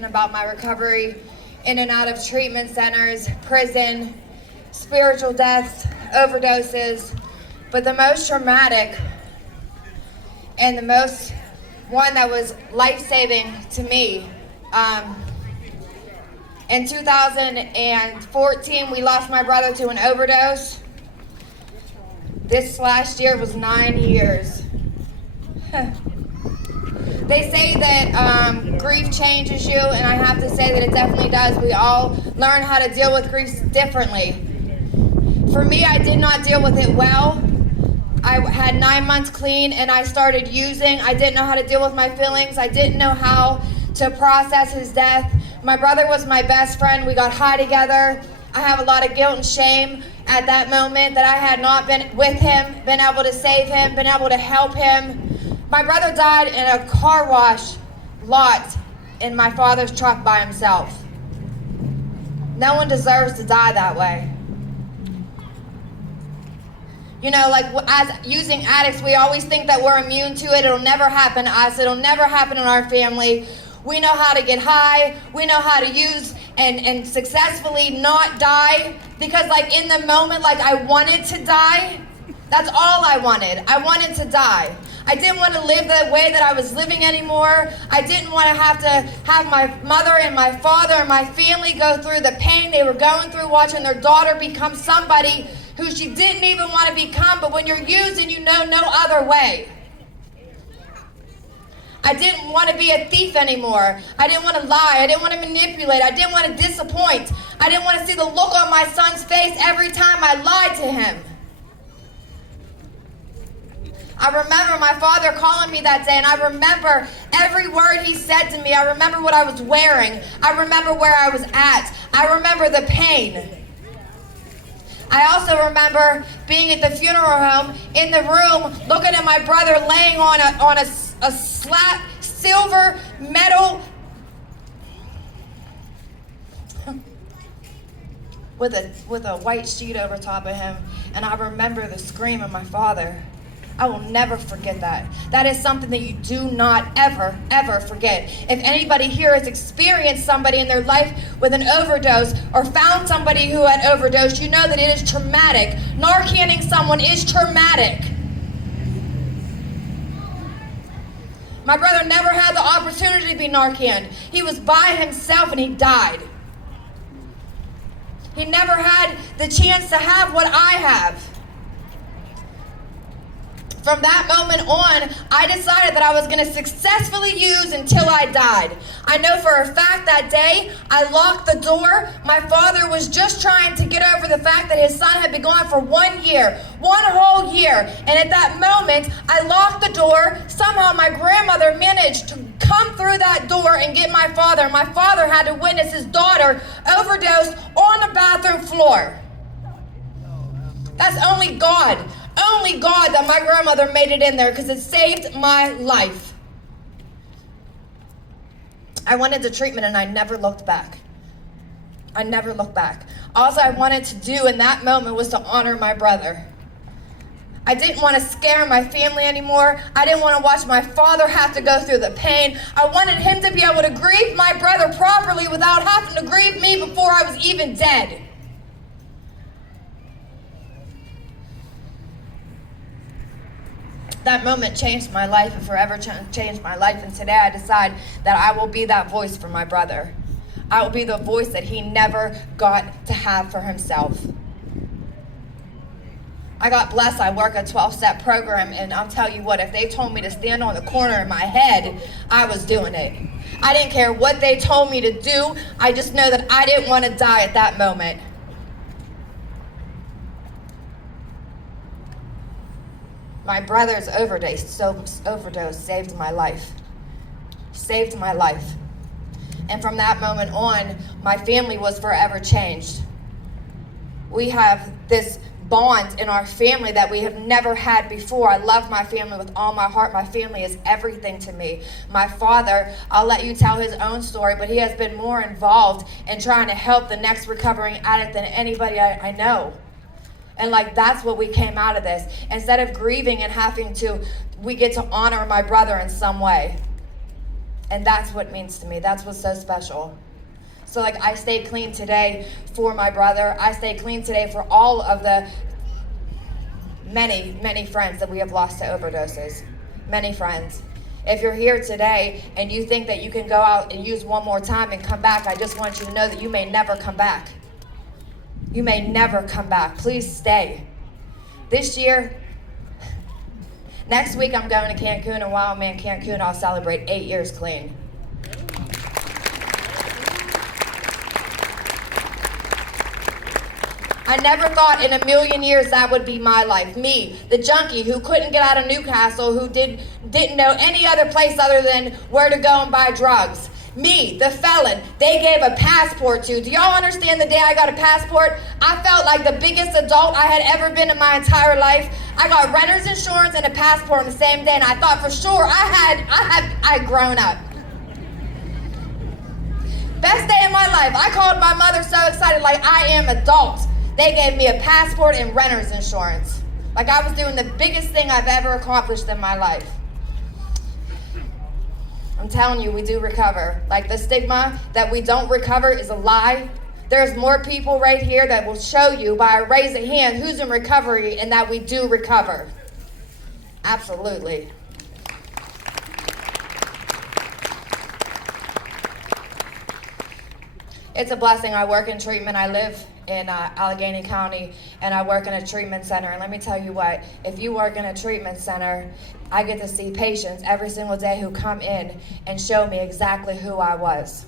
and about my recovery in and out of treatment centers, prison, spiritual deaths, overdoses. But the most traumatic and the most one that was life-saving to me, in 2014, we lost my brother to an overdose. This last year was 9 years. They say that grief changes you, and I have to say that it definitely does. We all learn how to deal with grief differently. For me, I did not deal with it well. I had 9 months clean, and I started using. I didn't know how to deal with my feelings. I didn't know how to process his death. My brother was my best friend. We got high together. I have a lot of guilt and shame at that moment that I had not been with him, been able to save him, been able to help him. My brother died in a car wash lot in my father's truck by himself. No one deserves to die that way. You know, like as using addicts, we always think that we're immune to it. It'll never happen to us. It'll never happen in our family. We know how to get high. We know how to use and successfully not die. Because like in the moment, like I wanted to die. That's all I wanted. I wanted to die. I didn't want to live the way that I was living anymore. I didn't want to have my mother and my father and my family go through the pain they were going through watching their daughter become somebody who she didn't even want to become. But when you're using, you know no other way. I didn't want to be a thief anymore. I didn't want to lie. I didn't want to manipulate. I didn't want to disappoint. I didn't want to see the look on my son's face every time I lied to him. I remember my father calling me that day, and I remember every word he said to me. I remember what I was wearing. I remember where I was at. I remember the pain. I also remember being at the funeral home in the room, looking at my brother laying on a slab, silver metal, with a white sheet over top of him, and I remember the scream of my father. I will never forget that. That is something that you do not ever, ever forget. If anybody here has experienced somebody in their life with an overdose or found somebody who had overdosed, you know that it is traumatic. Narcaning someone is traumatic. My brother never had the opportunity to be Narcaned. He was by himself and he died. He never had the chance to have what I have. From that moment on, I decided that I was going to successfully use until I died. I know for a fact that day, I locked the door. My father was just trying to get over the fact that his son had been gone for 1 year, one whole year. And at that moment, I locked the door. Somehow my grandmother managed to come through that door and get my father. My father had to witness his daughter overdose on the bathroom floor. That's only God. Only God that my grandmother made it in there, because it saved my life. I went into treatment and I never looked back. I never looked back. All I wanted to do in that moment was to honor my brother. I didn't want to scare my family anymore. I didn't want to watch my father have to go through the pain. I wanted him to be able to grieve my brother properly without having to grieve me before I was even dead. That moment changed my life and forever changed my life. And today I decide that I will be that voice for my brother. I will be the voice that he never got to have for himself. I got blessed. I work a 12-step program, and I'll tell you what, if they told me to stand on the corner in my head, I was doing it. I didn't care what they told me to do. I just know that I didn't want to die at that moment. My brother's overdose saved my life. Saved my life. And from that moment on, my family was forever changed. We have this bond in our family that we have never had before. I love my family with all my heart. My family is everything to me. My father, I'll let you tell his own story, but he has been more involved in trying to help the next recovering addict than anybody I know. And like, that's what we came out of this. Instead of grieving and having to, we get to honor my brother in some way. And that's what it means to me. That's what's so special. So like I stayed clean today for my brother. I stayed clean today for all of the many, many friends that we have lost to overdoses. Many friends. If you're here today and you think that you can go out and use one more time and come back, I just want you to know that you may never come back. You may never come back. Please stay. This year, next week I'm going to Cancun, and while I'm in Cancun, I'll celebrate 8 years clean. I never thought in a million years that would be my life. Me, the junkie who couldn't get out of Newcastle, who didn't know any other place other than where to go and buy drugs. Me, the felon, they gave a passport to. Do y'all understand the day I got a passport? I felt like the biggest adult I had ever been in my entire life. I got renter's insurance and a passport on the same day, and I thought for sure I had grown up. Best day of my life. I called my mother so excited, like I am adult. They gave me a passport and renter's insurance. Like I was doing the biggest thing I've ever accomplished in my life. I'm telling you, we do recover. Like the stigma that we don't recover is a lie. There's more people right here that will show you by a raise of hand who's in recovery and that we do recover. Absolutely. It's a blessing. I work in treatment. I live in Allegheny County, and I work in a treatment center. And let me tell you what, if you work in a treatment center, I get to see patients every single day who come in and show me exactly who I was.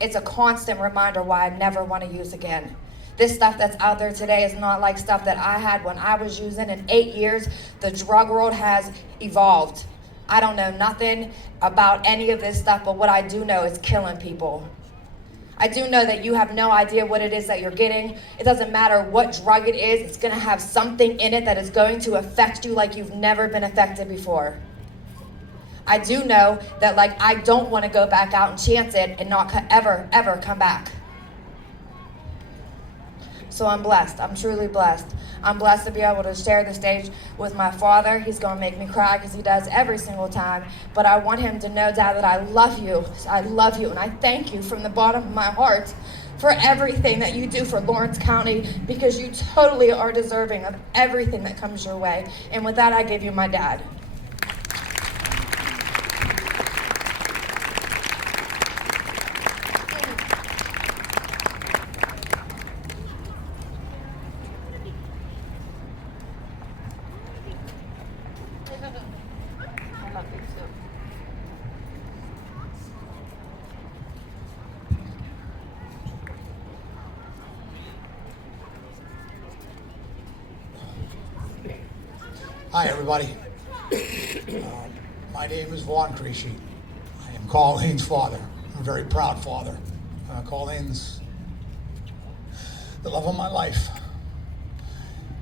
It's a constant reminder why I never want to use again. This stuff that's out there today is not like stuff that I had when I was using. In 8 years, the drug world has evolved. I don't know nothing about any of this stuff, but what I do know is killing people. I do know that you have no idea what it is that you're getting. It doesn't matter what drug it is, it's gonna have something in it that is going to affect you like you've never been affected before. I do know that like I don't wanna go back out and chance it and not ever come back. So I'm blessed, I'm truly blessed. I'm blessed to be able to share the stage with my father. He's gonna make me cry because he does every single time. But I want him to know, Dad, that I love you, and I thank you from the bottom of my heart for everything that you do for Lawrence County, because you totally are deserving of everything that comes your way. And with that, I give you my dad. Hi, everybody. My name is Vaughn Crisci. I am Colleen's father. I'm a very proud father. Colleen's the love of my life.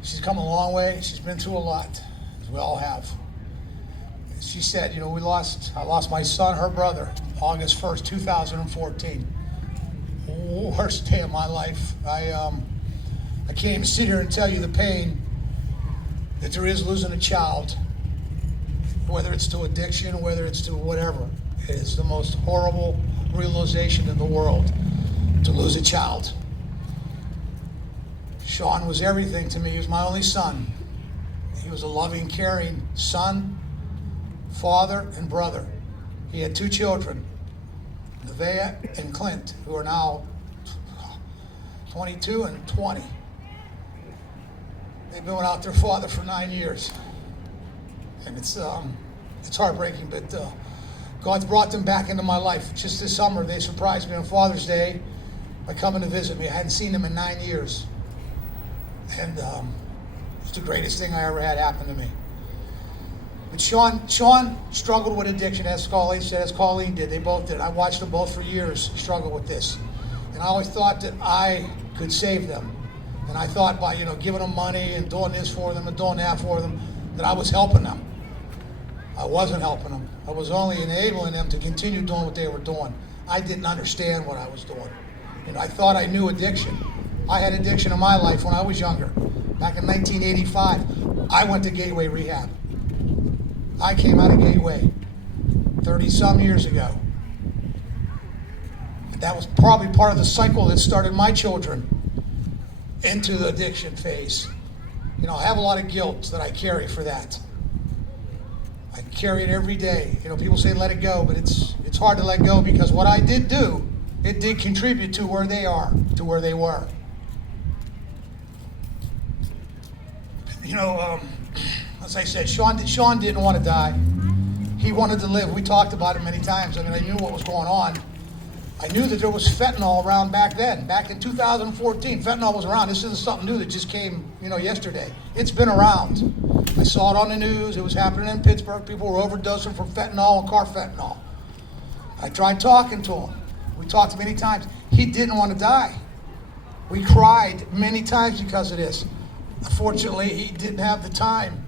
She's come a long way. She's been through a lot, as we all have. She said, I lost my son, her brother, August 1st, 2014. Worst day of my life. I can't even sit here and tell you the pain that there is losing a child, whether it's to addiction, whether it's to whatever. It's the most horrible realization in the world, to lose a child. Sean was everything to me. He was my only son. He was a loving, caring son, father, and brother. He had 2 children, Nevaeh and Clint, who are now 22 and 20. They've been without their father for 9 years. And it's heartbreaking, but God's brought them back into my life. Just this summer, they surprised me on Father's Day by coming to visit me. I hadn't seen them in 9 years. And it's the greatest thing I ever had happen to me. But Sean struggled with addiction, as Colleen said, as Colleen did. They both did. I watched them both for years struggle with this. And I always thought that I could save them. And I thought by, giving them money and doing this for them and doing that for them, that I was helping them. I wasn't helping them. I was only enabling them to continue doing what they were doing. I didn't understand what I was doing. I thought I knew addiction. I had addiction in my life when I was younger. Back in 1985, I went to Gateway Rehab. I came out of Gateway 30-some years ago. That was probably part of the cycle that started my children into the addiction phase. You know, I have a lot of guilt that I carry for that. I carry it every day. You know, people say let it go, but it's hard to let go, because what I did do, it did contribute to where they are, to where they were. You know, as I said, Sean didn't want to die. He wanted to live. We talked about it many times. I mean, I knew what was going on. I knew that there was fentanyl around back then. Back in 2014, fentanyl was around. This isn't something new that just came, you know, yesterday. It's been around. I saw it on the news. It was happening in Pittsburgh. People were overdosing from fentanyl and carfentanil. I tried talking to him. We talked many times. He didn't want to die. We cried many times because of this. Unfortunately, he didn't have the time.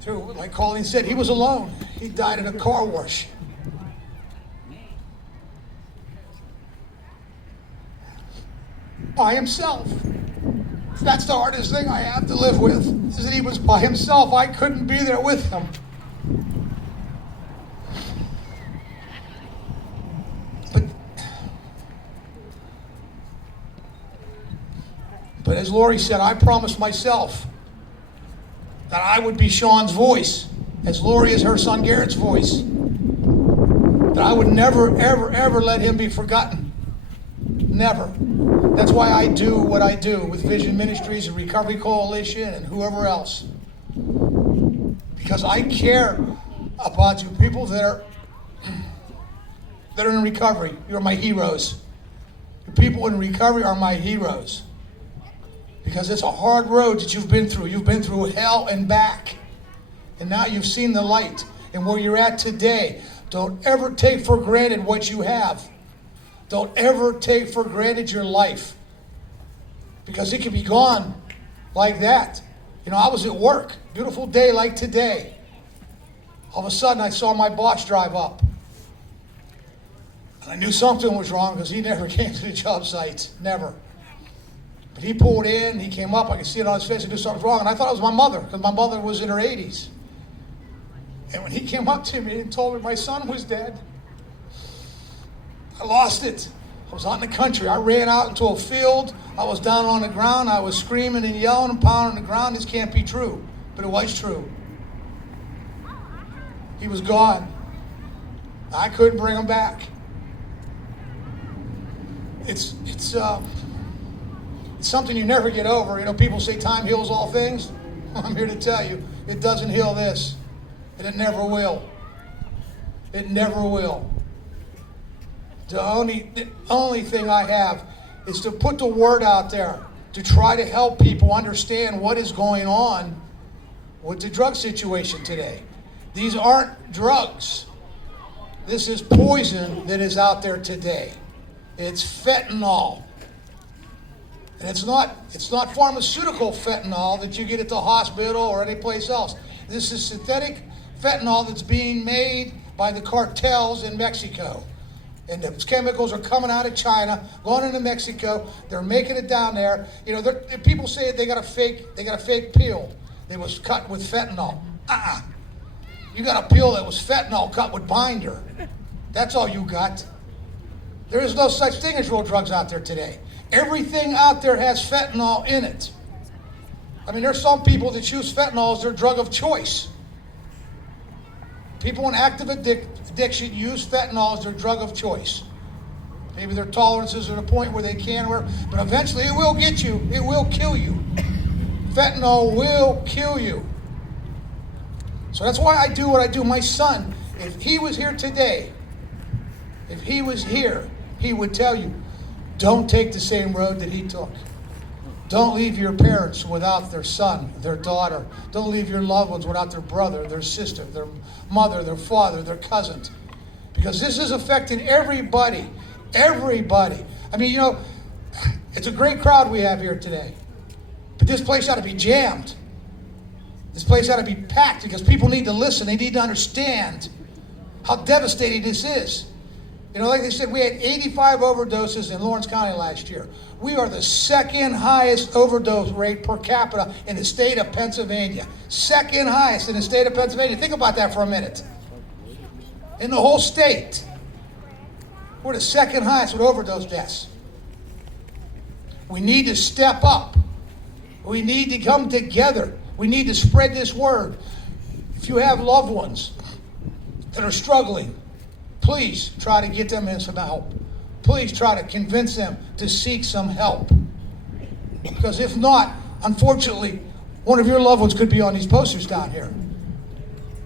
So, like Colleen said, he was alone. He died at a car wash. By himself. That's the hardest thing I have to live with, is that he was by himself. I couldn't be there with him. But as Lori said, I promised myself that I would be Sean's voice, as Lori is her son Garrett's voice. That I would never, ever, ever let him be forgotten. Never. That's why I do what I do with Vision Ministries and Recovery Coalition and whoever else. Because I care about you people that are in recovery. You're my heroes. The people in recovery are my heroes. Because it's a hard road that you've been through. You've been through hell and back. And now you've seen the light. And where you're at today, don't ever take for granted what you have. Don't ever take for granted your life. Because it can be gone like that. You know, I was at work, beautiful day like today. All of a sudden I saw my boss drive up. And I knew something was wrong, because he never came to the job site. Never. But he pulled in, he came up, I could see it on his face, he knew something was wrong. And I thought it was my mother, because my mother was in her 80s. And when he came up to me and told me my son was dead, I lost it. I was out in the country. I ran out into a field. I was down on the ground. I was screaming and yelling and pounding the ground. This can't be true. But it was true. He was gone. I couldn't bring him back. It's something you never get over. You know, people say time heals all things. I'm here to tell you, it doesn't heal this. And it never will. It never will. The only thing I have is to put the word out there to try to help people understand what is going on with the drug situation today. These aren't drugs. This is poison that is out there today. It's fentanyl. And it's not pharmaceutical fentanyl that you get at the hospital or any place else. This is synthetic fentanyl that's being made by the cartels in Mexico. And the chemicals are coming out of China, going into Mexico. They're making it down there. You know, people say they got a fake peel that was cut with fentanyl. You got a peel that was fentanyl cut with binder. That's all you got. There is no such thing as real drugs out there today. Everything out there has fentanyl in it. I mean, there's some people that choose fentanyl as their drug of choice. People in active addiction use fentanyl as their drug of choice. Maybe their tolerances are at a point where they can, but eventually it will get you. It will kill you. Fentanyl will kill you. So that's why I do what I do. My son, if he was here today, he would tell you, don't take the same road that he took. Don't leave your parents without their son, their daughter. Don't leave your loved ones without their brother, their sister, their mother, their father, their cousin. Because this is affecting everybody. Everybody. I mean, you know, it's a great crowd we have here today. But this place ought to be jammed. This place ought to be packed, because people need to listen. They need to understand how devastating this is. You know, like they said, we had 85 overdoses in Lawrence County last year. We are the second highest overdose rate per capita in the state of Pennsylvania. Second highest in the state of Pennsylvania. Think about that for a minute. In the whole state. We're the second highest with overdose deaths. We need to step up. We need to come together. We need to spread this word. If you have loved ones that are struggling, please try to get them in some help. Please try to convince them to seek some help. Because if not, unfortunately, one of your loved ones could be on these posters down here.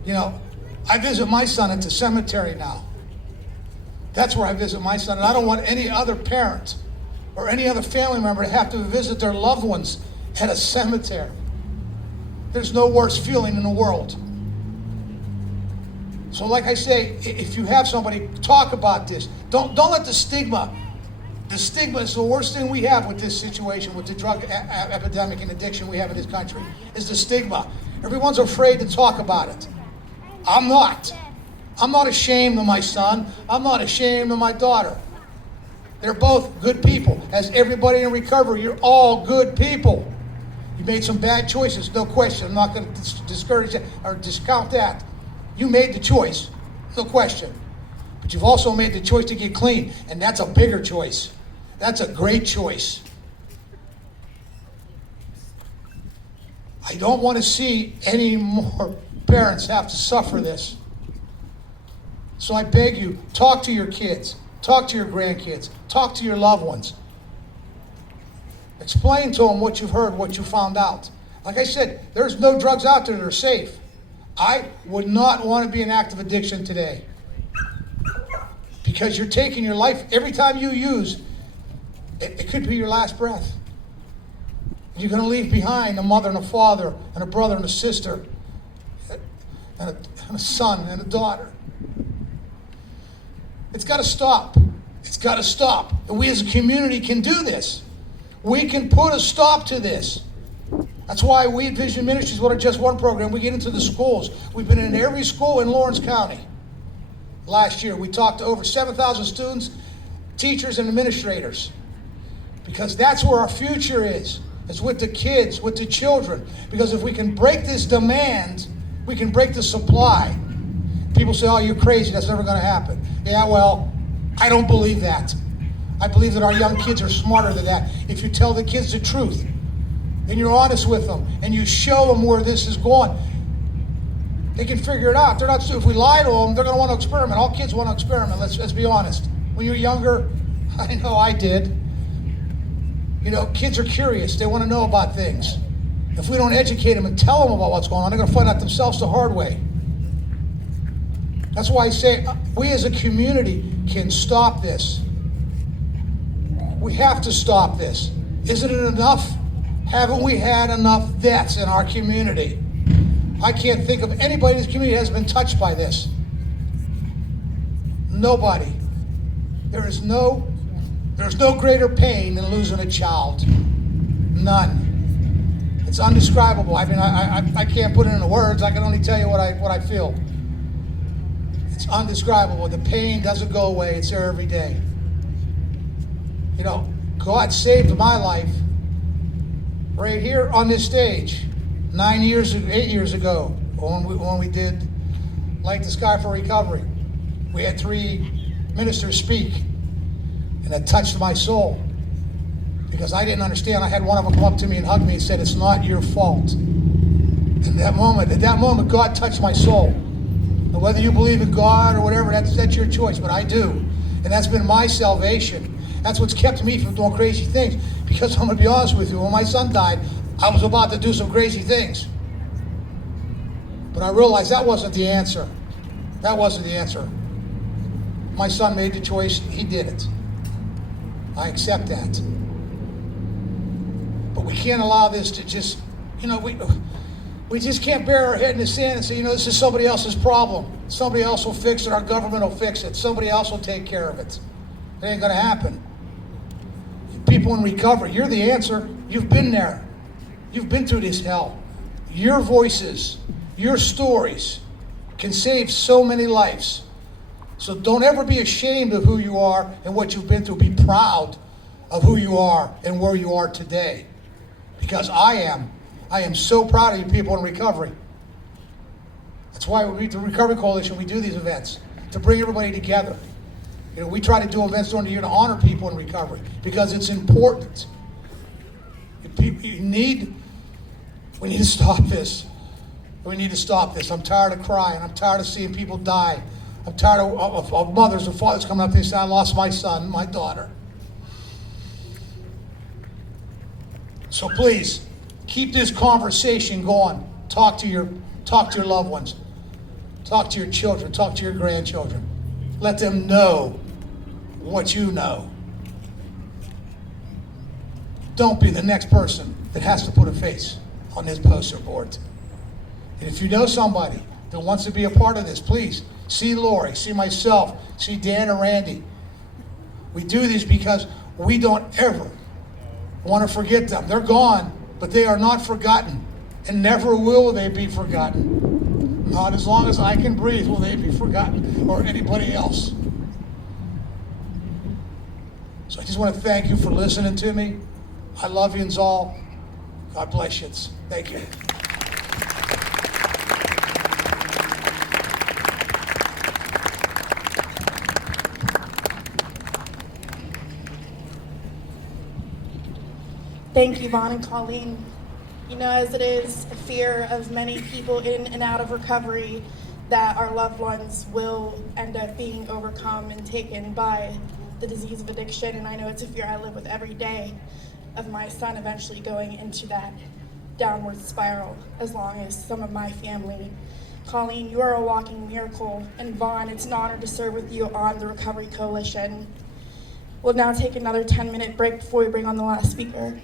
You know, I visit my son at the cemetery now. That's where I visit my son, and I don't want any other parent or any other family member to have to visit their loved ones at a cemetery. There's no worse feeling in the world. So like I say, if you have somebody, talk about this. Don't let the stigma is the worst thing we have with this situation, with the drug epidemic and addiction we have in this country, is the stigma. Everyone's afraid to talk about it. I'm not. I'm not ashamed of my son. I'm not ashamed of my daughter. They're both good people. As everybody in recovery, you're all good people. You made some bad choices, no question. I'm not going to discourage that or discount that. You made the choice, no question. But you've also made the choice to get clean, and that's a bigger choice. That's a great choice. I don't want to see any more parents have to suffer this. So I beg you, talk to your kids, talk to your grandkids, talk to your loved ones. Explain to them what you've heard, what you found out. Like I said, there's no drugs out there that are safe. I would not want to be in active addiction today. Because you're taking your life, every time you use, it could be your last breath. You're going to leave behind a mother and a father and a brother and a sister and a son and a daughter. It's got to stop. It's got to stop. And we as a community can do this. We can put a stop to this. That's why we at Vision Ministries, what are just one program, we get into the schools. We've been in every school in Lawrence County. Last year, we talked to over 7,000 students, teachers, and administrators. Because that's where our future is with the kids, with the children. Because if we can break this demand, we can break the supply. People say, oh, you're crazy, that's never going to happen. Yeah, well, I don't believe that. I believe that our young kids are smarter than that. If you tell the kids the truth, and you're honest with them, and you show them where this is going, they can figure it out. They're not. If we lie to them, they're going to want to experiment. All kids want to experiment. Let's be honest. When you're younger, I know I did. You know, kids are curious. They want to know about things. If we don't educate them and tell them about what's going on, they're going to find out themselves the hard way. That's why I say we as a community can stop this. We have to stop this. Isn't it enough? Haven't we had enough deaths in our community? I can't think of anybody in this community that has been touched by this. Nobody. There's no greater pain than losing a child. None. It's undescribable. I mean, I can't put it into words. I can only tell you what I feel. It's undescribable. The pain doesn't go away. It's there every day. You know, God saved my life right here on this stage 8 years ago when we did Light the Sky for Recovery. We had 3 ministers speak, and that touched my soul because I didn't understand. I had one of them come up to me and hug me and said, it's not your fault. At that moment, God touched my soul. And whether you believe in God or whatever, that's your choice, but I do. And that's been my salvation. That's what's kept me from doing crazy things. Because I'm going to be honest with you, when my son died, I was about to do some crazy things. But I realized that wasn't the answer. That wasn't the answer. My son made the choice. He did it. I accept that. But we can't allow this to just, we just can't bury our head in the sand and say, this is somebody else's problem. Somebody else will fix it. Our government will fix it. Somebody else will take care of it. It ain't going to happen. People in recovery, you're the answer. You've been there. You've been through this hell. Your voices, your stories can save so many lives. So don't ever be ashamed of who you are and what you've been through. Be proud of who you are and where you are today. Because I am so proud of you people in recovery. That's why we, the Recovery Coalition, we do these events, to bring everybody together. You know, we try to do events during the year to honor people in recovery because it's important. We need to stop this. We need to stop this. I'm tired of crying. I'm tired of seeing people die. I'm tired of mothers and fathers coming up and saying, I lost my son, my daughter. So please, keep this conversation going. Talk to your loved ones. Talk to your children. Talk to your grandchildren. Let them know what you know. Don't be the next person that has to put a face on this poster board. And if you know somebody that wants to be a part of this, please see Lori, see myself, see Dan and Randy. We do this because we don't ever want to forget them. They're gone, but they are not forgotten, and never will they be forgotten. Not as long as I can breathe will they be forgotten, or anybody else. So I just want to thank you for listening to me. I love you all. God bless you. Thank you. Thank you, Vaughn and Colleen. You know, as it is a fear of many people in and out of recovery that our loved ones will end up being overcome and taken by the disease of addiction, and I know it's a fear I live with every day of my son eventually going into that downward spiral, as long as some of my family. Colleen, you are a walking miracle, and Vaughn, it's an honor to serve with you on the Recovery Coalition. We'll now take another 10-minute break before we bring on the last speaker.